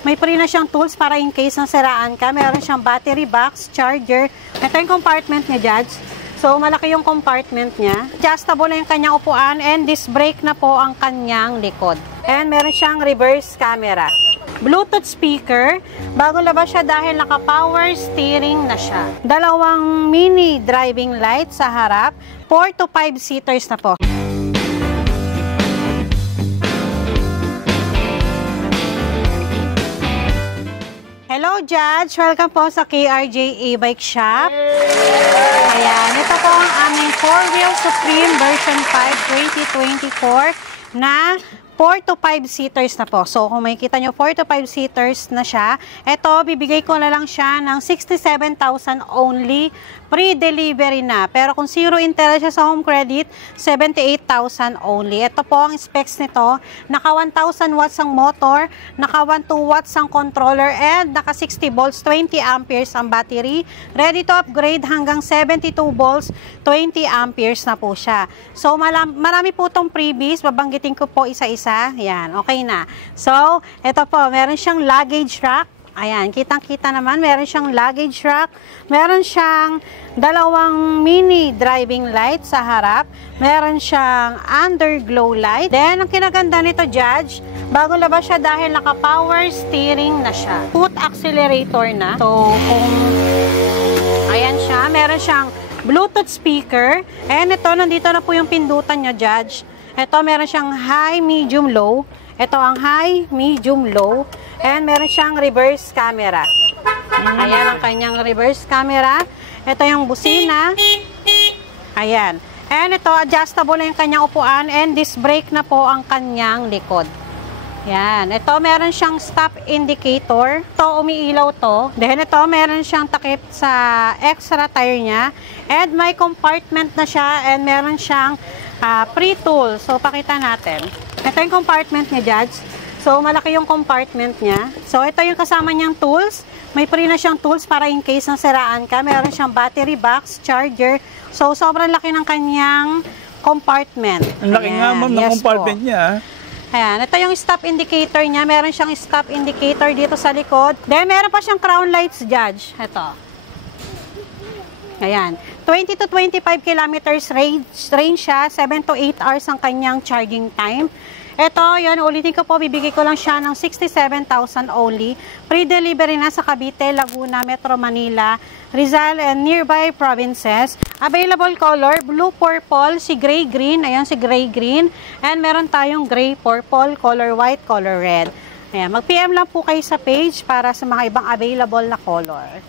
May free na siyang tools para in case nasiraan ka. Meron siyang battery box, charger. Ito yung compartment niya, Judge. So, malaki yung compartment niya. Adjustable na yung kanyang upuan and disc brake na po ang kanyang likod. And meron siyang reverse camera. Bluetooth speaker. Bago labas siya dahil naka-power steering na siya. Dalawang mini driving light sa harap. 4 to 5 seaters na po. Hello, Judge! Welcome po sa KRJ E-Bike Shop. Ayan, ito po ang aming 4-wheel Supreme version 5 2024 na 4 to 5 seaters na po. So, kung makikita nyo, 4 to 5 seaters na siya. Ito, bibigay ko na lang siya ng 67,000 only. Pre-delivery na. Pero kung zero interest siya sa home credit, 78,000 only. Ito po ang specs nito. Naka 1,000 watts ang motor, naka 12 watts ang controller, and naka 60 volts, 20 amperes ang battery. Ready to upgrade hanggang 72 volts, 20 amperes na po siya. So, marami po itong freebies. Babanggitin ko po isa-isa. Yan, okay na. So, ito po, meron siyang luggage rack. Ayan, kitang-kita naman, meron siyang luggage rack, meron siyang dalawang mini driving light sa harap, meron siyang underglow light. Then, ang kinaganda nito, Judge, bago labas siya dahil naka-power steering na siya. Foot accelerator na. So, kung ayan siya, meron siyang Bluetooth speaker. And ito, nandito na po yung pindutan niya, Judge. Ito, meron siyang high, medium, low. Ito ang high, medium, low. And meron siyang reverse camera. Ayan ang kanyang reverse camera. Ito yung busina. Ayan. And ito, adjustable na yung kanyang upuan and disc brake na po ang kanyang likod. Ayan. Ito, meron siyang stop indicator. Ito, umiilaw to. Then ito, meron siyang takip sa extra tire niya. And may compartment na siya and meron siyang pre-tool. So, pakita natin. Ito yung compartment niya, Judge. So, malaki yung compartment niya. So, ito yung kasama niyang tools. May free na siyang tools para in case nasiraan ka. Meron siyang battery box, charger. So, sobrang laki ng kanyang compartment. Ang laki nga, ma'am, ng compartment niya. Ayan, ito yung stop indicator niya. Meron siyang stop indicator dito sa likod. Then, meron pa siyang crown lights, Judge. Ito. Ayan. 20 to 25 kilometers range siya. 7 to 8 hours ang kanyang charging time. Ito, yun, ulitin ko po, bibigay ko lang siya ng 67,000 only. Pre-delivery na sa Cavite, Laguna, Metro Manila, Rizal, and nearby provinces. Available color, blue, purple, si gray, green. Ayan, si gray, green. And meron tayong gray, purple, color white, color red. Ayan, mag-PM lang po kayo sa page para sa mga ibang available na color.